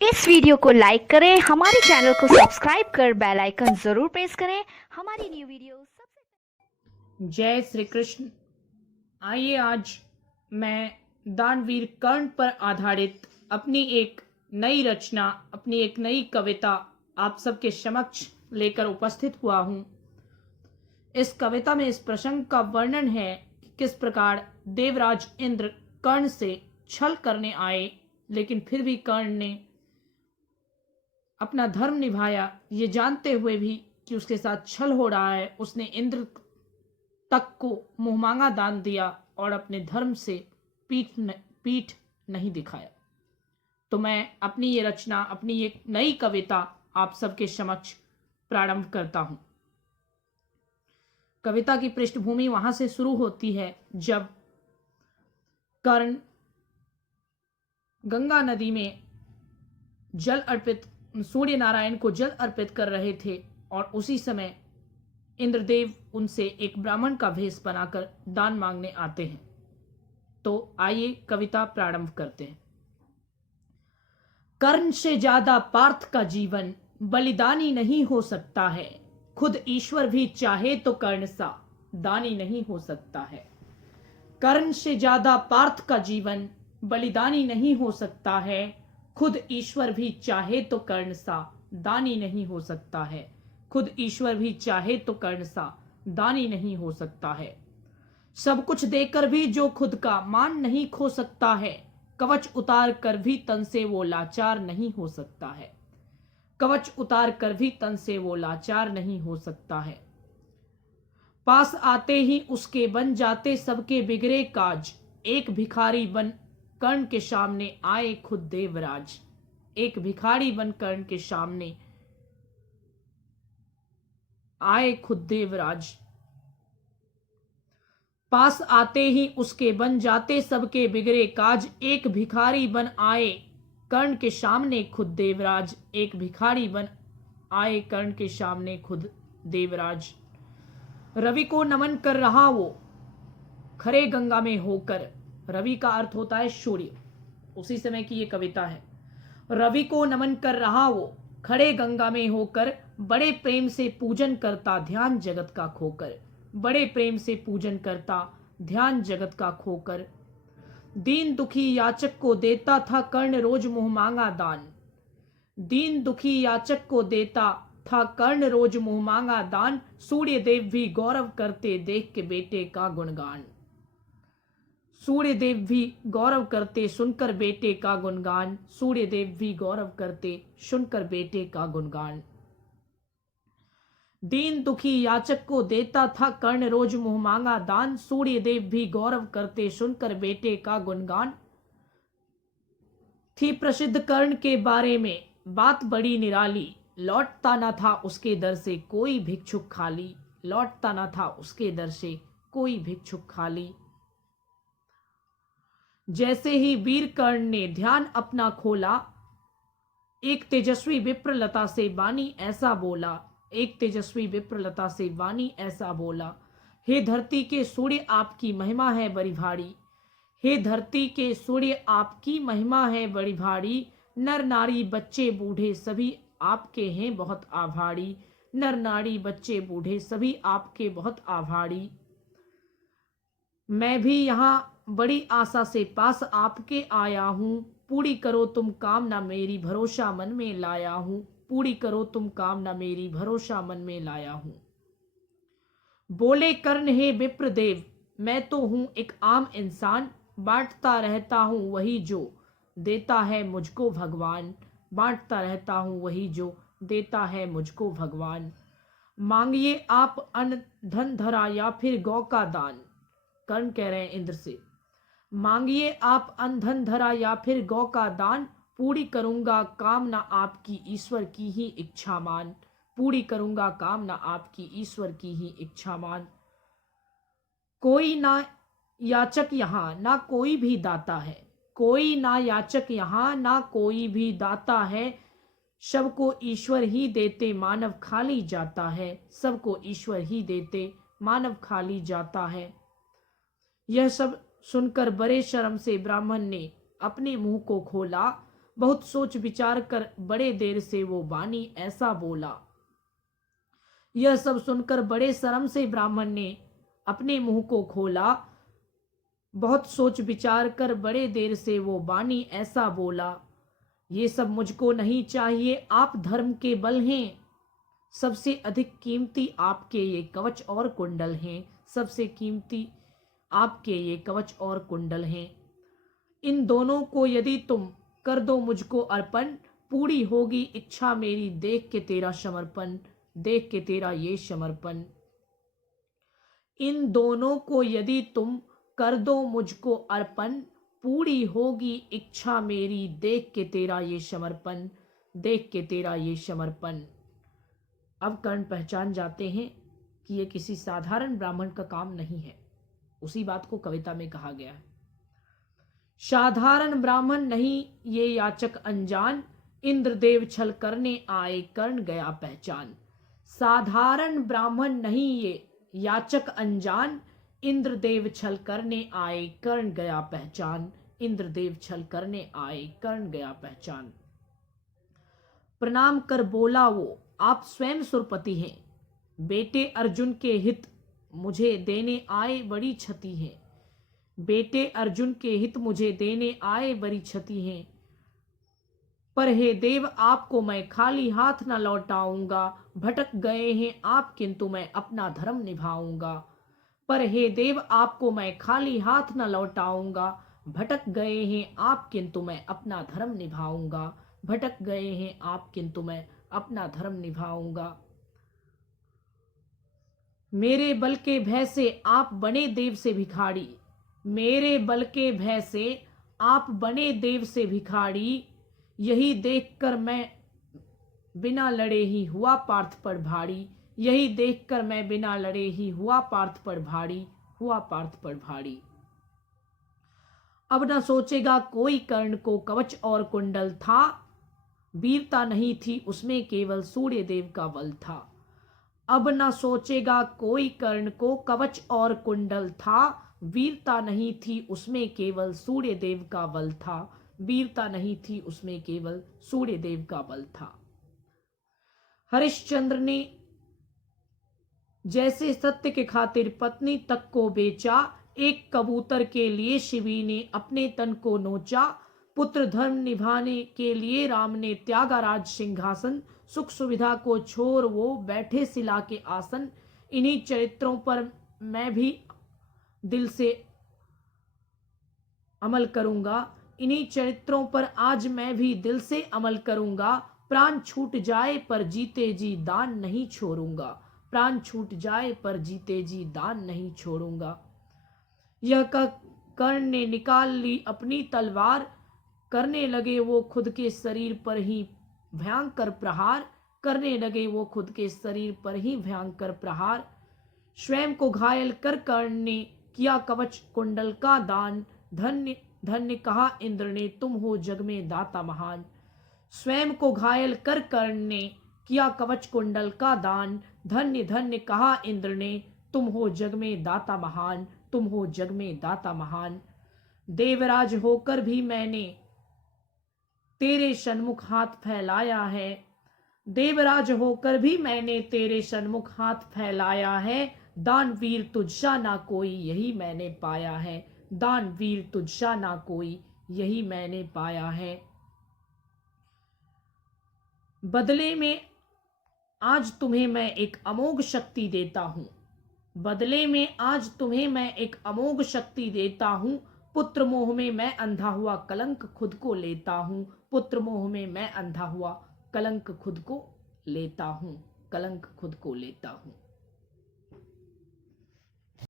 इस वीडियो को लाइक करें, हमारे चैनल को सब्सक्राइब कर बेल आइकन जरूर प्रेस करें हमारी न्यू वीडियो सबसे। जय श्री कृष्ण। आइए आज मैं दानवीर कर्ण पर आधारित अपनी एक नई रचना, अपनी एक नई कविता आप सबके समक्ष लेकर उपस्थित हुआ हूँ। इस कविता में इस प्रसंग का वर्णन है कि किस प्रकार देवराज इंद्र कर्ण से छल करने आए, लेकिन फिर भी कर्ण ने अपना धर्म निभाया, ये जानते हुए भी कि उसके साथ छल हो रहा है। उसने इंद्र तक को मुंहमांगा दान दिया और अपने धर्म से पीठ नहीं दिखाया। तो मैं अपनी ये रचना, अपनी एक नई कविता आप सबके समक्ष प्रारंभ करता हूं। कविता की पृष्ठभूमि वहां से शुरू होती है जब कर्ण गंगा नदी में सूर्य नारायण को जल अर्पित कर रहे थे और उसी समय इंद्रदेव उनसे एक ब्राह्मण का भेष बनाकर दान मांगने आते हैं। तो आइए कविता प्रारंभ करते हैं। कर्ण से ज्यादा पार्थ का जीवन बलिदानी नहीं हो सकता है, खुद ईश्वर भी चाहे तो कर्ण सा दानी नहीं हो सकता है। कर्ण से ज्यादा पार्थ का जीवन बलिदानी नहीं हो सकता है, खुद ईश्वर भी चाहे तो कर्ण सा दानी नहीं हो सकता है। खुद ईश्वर भी चाहे तो कर्ण सा दानी नहीं हो सकता है। सब कुछ देकर भी जो खुद का मान नहीं खो सकता है, कवच उतार कर भी तन से वो लाचार नहीं हो सकता है। कवच उतार कर भी तन से वो लाचार नहीं हो सकता है। पास आते ही उसके बन जाते सबके बिगड़े काज, एक भिखारी बन कर्ण के सामने आए खुद देवराज। एक भिखारी बन कर्ण के सामने आए खुद देवराज। पास आते ही उसके बन जाते सबके बिगड़े काज, एक भिखारी बन आए कर्ण के सामने खुद देवराज। एक भिखारी बन आए कर्ण के सामने खुद देवराज। रवि को नमन कर रहा वो खरे गंगा में होकर। रवि का अर्थ होता है सूर्य। उसी समय की ये कविता है। रवि को नमन कर रहा वो खड़े गंगा में होकर, बड़े प्रेम से पूजन करता ध्यान जगत का खोकर। बड़े प्रेम से पूजन करता ध्यान जगत का खोकर। दीन दुखी याचक को देता था कर्ण रोज मुंह मांगा दान। दीन दुखी याचक को देता था कर्ण रोज मुंह मांगा दान। सूर्य देव भी गौरव करते देख के बेटे का गुणगान। सूर्य देव भी गौरव करते सुनकर बेटे का गुणगान। सूर्य देव भी गौरव करते सुनकर बेटे का गुणगान। दीन दुखी याचक को देता था कर्ण रोज मुंह मांगा दान। सूर्य देव भी गौरव करते सुनकर बेटे का गुणगान। थी प्रसिद्ध कर्ण के बारे में बात बड़ी निराली, लौटता न था उसके दर से कोई भिक्षुक खाली। लौटता न था उसके दर से कोई भिक्षुक खाली। जैसे ही वीर कर्ण ने ध्यान अपना खोला, एक तेजस्वी विप्रलता से वाणी ऐसा बोला। एक तेजस्वी विप्रलता से वाणी ऐसा बोला। हे धरती के सूर्य आपकी महिमा है बड़ी भारी। हे धरती के सूर्य आपकी महिमा है बड़ी भारी। नर नारी बच्चे बूढ़े सभी आपके हैं बहुत आभारी। नर नारी बच्चे बूढ़े सभी आपके बहुत आभारी। मैं भी यहाँ बड़ी आशा से पास आपके आया हूँ। पूरी करो तुम कामना मेरी भरोसा मन में लाया हूँ। पूरी करो तुम कामना मेरी भरोसा मन में लाया हूँ। बोले कर्ण हे विप्रदेव, मैं तो हूँ एक आम इंसान। बांटता रहता हूँ वही जो देता है मुझको भगवान। बांटता रहता हूँ वही जो देता है मुझको भगवान। मांगिए आप अन्न धन धरा या फिर गौ का दान। कर्ण कह रहे हैं इंद्र से, मांगिए आप अन्न धन धरा या फिर गौ का दान। पूरी करूंगा कामना आपकी ईश्वर की ही इच्छा मान। पूरी करूंगा कामना आपकी ईश्वर की ही इच्छा मान। कोई ना याचक यहाँ ना कोई भी दाता है। कोई ना याचक यहाँ ना कोई भी दाता है। सबको ईश्वर ही देते मानव खाली जाता है। सबको ईश्वर ही देते मानव खाली जाता है। यह सब सुनकर बड़े शर्म से ब्राह्मण ने अपने मुंह को खोला। बहुत सोच विचार कर बड़े देर से वो बानी ऐसा बोला। यह सब सुनकर बड़े शर्म से ब्राह्मण ने अपने मुंह को खोला। बहुत सोच विचार कर बड़े देर से वो बानी ऐसा बोला, ये सब मुझको नहीं चाहिए, आप धर्म के बल हैं। सबसे अधिक कीमती आपके ये कवच और कुंडल हैं। सबसे कीमती आपके ये कवच और कुंडल हैं। इन दोनों को यदि तुम कर दो मुझको अर्पण, पूरी होगी इच्छा मेरी देख के तेरा समर्पण, देख के तेरा ये समर्पण। इन दोनों को यदि तुम कर दो मुझको अर्पण, पूरी होगी इच्छा मेरी देख के तेरा ये समर्पण, देख के तेरा ये समर्पण। अब कर्ण पहचान जाते हैं कि ये किसी साधारण ब्राह्मण का काम नहीं है। उसी बात को कविता में कहा गया है। साधारण ब्राह्मण नहीं ये याचक अनजान, इंद्रदेव छल करने आए कर्ण गया पहचान। साधारण ब्राह्मण नहीं ये याचक अनजान, इंद्रदेव छल करने आए कर्ण गया पहचान, इंद्रदेव छल करने आए कर्ण गया पहचान। प्रणाम कर बोला वो, आप स्वयं सुरपति हैं, बेटे अर्जुन के हित मुझे देने आए बड़ी क्षति है। बेटे अर्जुन के हित मुझे देने आए बड़ी क्षति है। पर हे देव आपको मैं खाली हाथ न लौटाऊंगा, भटक गए हैं आप किंतु मैं अपना धर्म निभाऊंगा। पर हे देव आपको मैं खाली हाथ न लौटाऊंगा, भटक गए हैं आप किंतु मैं अपना धर्म निभाऊंगा। भटक गए हैं आप किंतु मैं अपना धर्म निभाऊंगा। मेरे बल के भय से आप बने देव से भिखारी, मेरे बल के भय से आप बने देव से भिखारी। यही देखकर मैं बिना लड़े ही हुआ पार्थ पर भारी, यही देखकर मैं बिना लड़े ही हुआ पार्थ पर भारी, हुआ पार्थ पर भारी। अब न सोचेगा कोई कर्ण को कवच और कुंडल था, वीरता नहीं थी उसमें केवल सूर्य देव का बल था। अब न सोचेगा कोई कर्ण को कवच और कुंडल था, वीरता नहीं थी उसमें केवल सूर्य देव का बल था, वीरता नहीं थी उसमें केवल सूर्य देव का बल था। हरिश्चंद्र ने जैसे सत्य के खातिर पत्नी तक को बेचा, एक कबूतर के लिए शिवी ने अपने तन को नोचा। पुत्र धर्म निभाने के लिए राम ने त्यागा राज सिंहासन, सुख सुविधा को छोड़ वो बैठे शिला के आसन। इन्हीं चरित्रों पर मैं भी दिल से अमल करूंगा, इन्हीं चरित्रों पर आज मैं भी दिल से अमल करूंगा। प्राण छूट जाए पर जीते जी दान नहीं छोड़ूंगा, प्राण छूट जाए पर जीते जी दान नहीं छोड़ूंगा। यह कर्ण ने निकाल ली अपनी तलवार, करने लगे वो खुद के शरीर पर ही भयंकर प्रहार, करने लगे वो खुद के शरीर पर ही भयंकर प्रहार। स्वयं को घायल कर कर्ण ने किया कवच कुंडल का दान, धन्य धन्य कहा इंद्र ने तुम हो जग में दाता महान। स्वयं को घायल कर कर्ण ने किया कवच कुंडल का दान, धन्य धन्य कहा इंद्र ने तुम हो जग में दाता महान, तुम हो जग में दाता महान। देवराज होकर भी मैंने तेरे सन्मुख हाथ फैलाया है, देवराज होकर भी मैंने तेरे सन्मुख हाथ फैलाया है। दानवीर तुझसा ना कोई यही मैंने पाया है, दानवीर तुझसा ना कोई यही मैंने पाया है। बदले में आज तुम्हें मैं एक अमोघ शक्ति देता हूं, बदले में आज तुम्हें मैं एक अमोघ शक्ति देता हूं। पुत्र मोह में मैं अंधा हुआ कलंक खुद को लेता हूं, पुत्र मोह में मैं अंधा हुआ कलंक खुद को लेता हूं, कलंक खुद को लेता हूं।